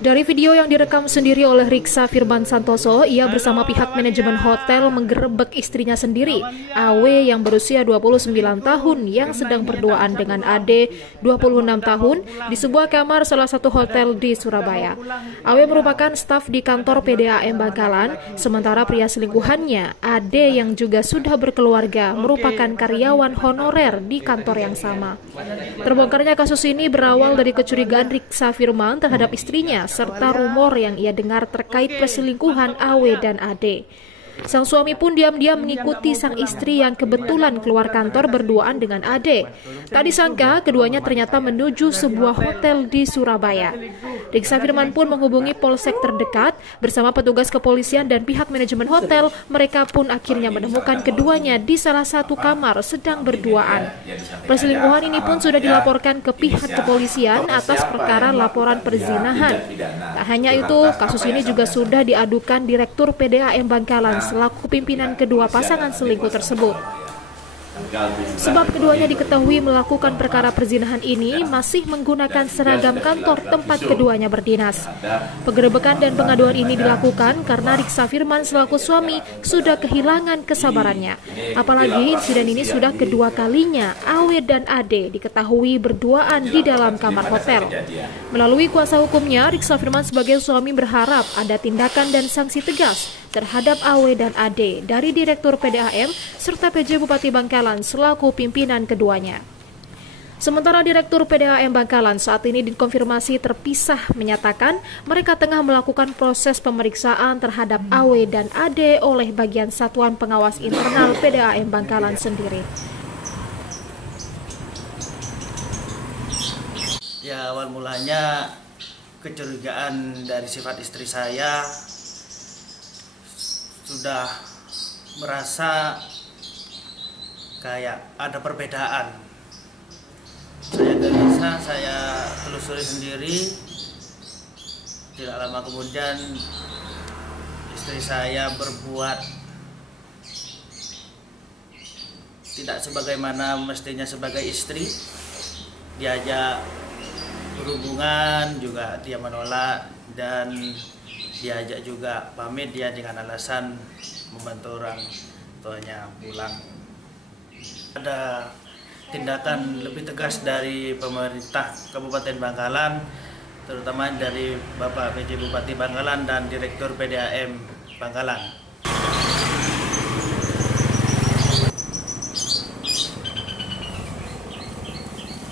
Dari video yang direkam sendiri oleh Riksa Firman Santoso, ia bersama pihak manajemen hotel menggerebek istrinya sendiri, AW yang berusia 29 tahun yang sedang berduaan dengan AD 26 tahun di sebuah kamar salah satu hotel di Surabaya. AW merupakan staf di kantor PDAM Bangkalan, sementara pria selingkuhannya, AD yang juga sudah berkeluarga, merupakan karyawan honorer di kantor yang sama. Terbongkarnya kasus ini berawal dari kecurigaan Riksa Firman terhadap istrinya, serta rumor yang ia dengar terkait perselingkuhan AW dan AD. Sang suami pun diam-diam mengikuti sang istri yang kebetulan keluar kantor berduaan dengan AD. Tak disangka, keduanya ternyata menuju sebuah hotel di Surabaya. Riksa Firman pun menghubungi polsek terdekat bersama petugas kepolisian dan pihak manajemen hotel. Mereka pun akhirnya menemukan keduanya di salah satu kamar sedang berduaan. Perselingkuhan ini pun sudah dilaporkan ke pihak kepolisian atas perkara laporan perzinahan. Tak hanya itu, kasus ini juga sudah diadukan Direktur PDAM Bangkalan selaku pimpinan kedua pasangan selingkuh tersebut. Sebab keduanya diketahui melakukan perkara perzinahan ini masih menggunakan seragam kantor tempat keduanya berdinas. Penggerebekan dan pengaduan ini dilakukan karena Riksa Firman selaku suami sudah kehilangan kesabarannya. Apalagi insiden ini sudah kedua kalinya AW dan AD diketahui berduaan di dalam kamar hotel. Melalui kuasa hukumnya, Riksa Firman sebagai suami berharap ada tindakan dan sanksi tegas terhadap AW dan AD dari Direktur PDAM serta PJ Bupati Bangkalan selaku pimpinan keduanya. Sementara Direktur PDAM Bangkalan saat ini dikonfirmasi terpisah menyatakan mereka tengah melakukan proses pemeriksaan terhadap AW dan AD oleh bagian Satuan Pengawas Internal PDAM Bangkalan sendiri. Ya, awal mulanya kecurigaan dari sifat istri saya, sudah merasa kayak ada perbedaan. Saya gelisah, saya telusuri sendiri. Tidak lama kemudian istri saya berbuat tidak sebagaimana mestinya sebagai istri. Diajak berhubungan juga dia menolak, dan diajak juga pamit dia dengan alasan membantu orang tuanya pulang. Ada tindakan lebih tegas dari pemerintah Kabupaten Bangkalan, terutama dari Bapak PJ Bupati Bangkalan dan Direktur PDAM Bangkalan.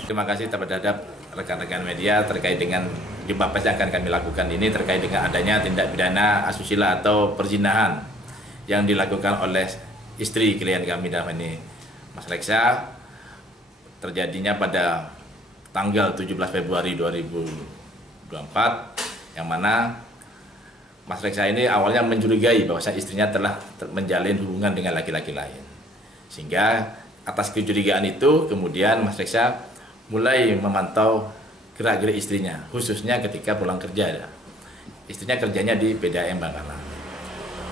Terima kasih terhadap rekan-rekan media terkait dengan jumpa pers yang akan kami lakukan ini terkait dengan adanya tindak pidana asusila atau perzinahan yang dilakukan oleh istri klien kami dalam ini Mas Reksa, terjadinya pada tanggal 17 Februari 2024, yang mana Mas Reksa ini awalnya mencurigai bahwa istrinya telah menjalin hubungan dengan laki-laki lain. Sehingga atas kecurigaan itu kemudian Mas Reksa mulai memantau gerak-gerik istrinya, khususnya ketika pulang kerja. Istrinya kerjanya di PDAM Bangkalan.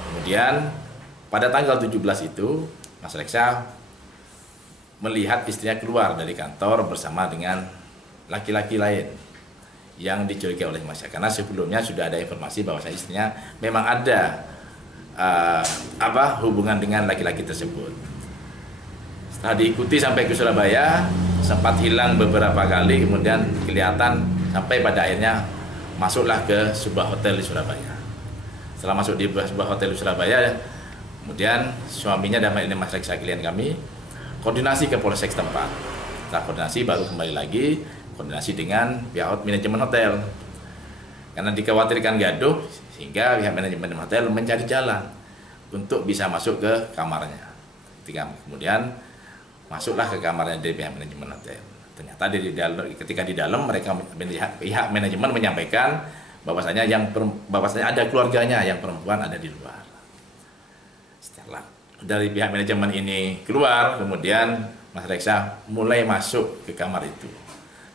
Kemudian pada tanggal 17 itu Mas Reksa melihat istrinya keluar dari kantor bersama dengan laki-laki lain yang dicurigai oleh Mas, karena sebelumnya sudah ada informasi bahwa istrinya memang ada hubungan dengan laki-laki tersebut. Setelah diikuti sampai ke Surabaya, sempat hilang beberapa kali, kemudian kelihatan sampai pada akhirnya masuklah ke sebuah hotel di Surabaya. Setelah masuk di sebuah hotel di Surabaya, kemudian suaminya dan ini Mas Reksa klien kami koordinasi ke polsek setempat. Setelah koordinasi baru kembali lagi koordinasi dengan pihak manajemen hotel. Karena dikhawatirkan gaduh, sehingga pihak manajemen hotel mencari jalan untuk bisa masuk ke kamarnya. Kemudian masuklah ke kamarnya dari pihak manajemen hotel. Ternyata ketika di dalam mereka pihak manajemen menyampaikan bahwasanya ada keluarganya yang perempuan ada di luar. Setelah dari pihak manajemen ini keluar, kemudian Mas Reksa mulai masuk ke kamar itu,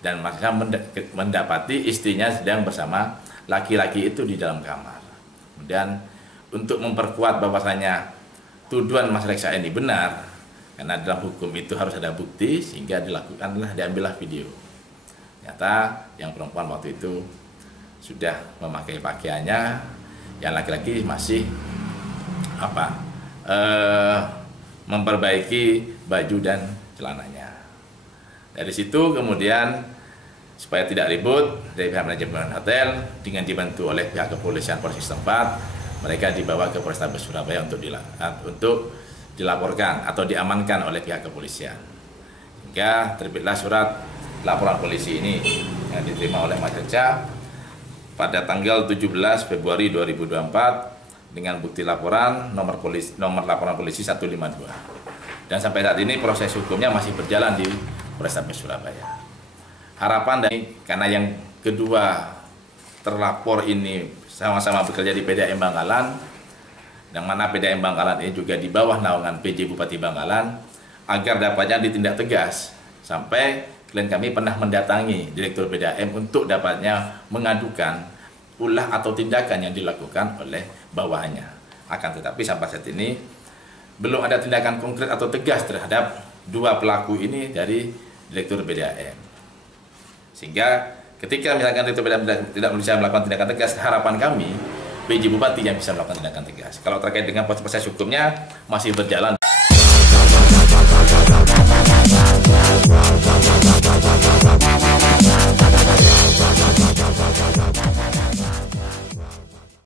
dan Mas Reksa mendapati istrinya sedang bersama laki-laki itu di dalam kamar. Kemudian untuk memperkuat bahwasanya tuduhan Mas Reksa ini benar, karena dalam hukum itu harus ada bukti, sehingga diambillah video. Ternyata yang perempuan waktu itu sudah memakai pakaiannya, yang laki-laki masih memperbaiki baju dan celananya. Dari situ kemudian supaya tidak ribut, dari pihak manajemen hotel dengan dibantu oleh pihak kepolisian Polres setempat, mereka dibawa ke Polrestabes Surabaya untuk dilaporkan atau diamankan oleh pihak kepolisian. Hingga terbitlah surat laporan polisi ini yang diterima oleh Mas Reca pada tanggal 17 Februari 2024 dengan bukti laporan nomor laporan polisi 152. Dan sampai saat ini proses hukumnya masih berjalan di Polrestabes Surabaya. Harapan dari karena yang kedua terlapor ini sama-sama bekerja di PDAM Bangkalan, yang mana PDAM Bangkalan ini juga di bawah naungan PJ Bupati Bangkalan, agar dapatnya ditindak tegas. Sampai klien kami pernah mendatangi Direktur PDAM untuk dapatnya mengadukan ulah atau tindakan yang dilakukan oleh bawahannya. Akan tetapi sampai saat ini belum ada tindakan konkret atau tegas terhadap dua pelaku ini dari Direktur PDAM. Sehingga ketika misalkan Direktur PDAM tidak bisa melakukan tindakan tegas, harapan kami PJ Bupati yang bisa melakukan tindakan tegas. Kalau terkait dengan proses hukumnya masih berjalan.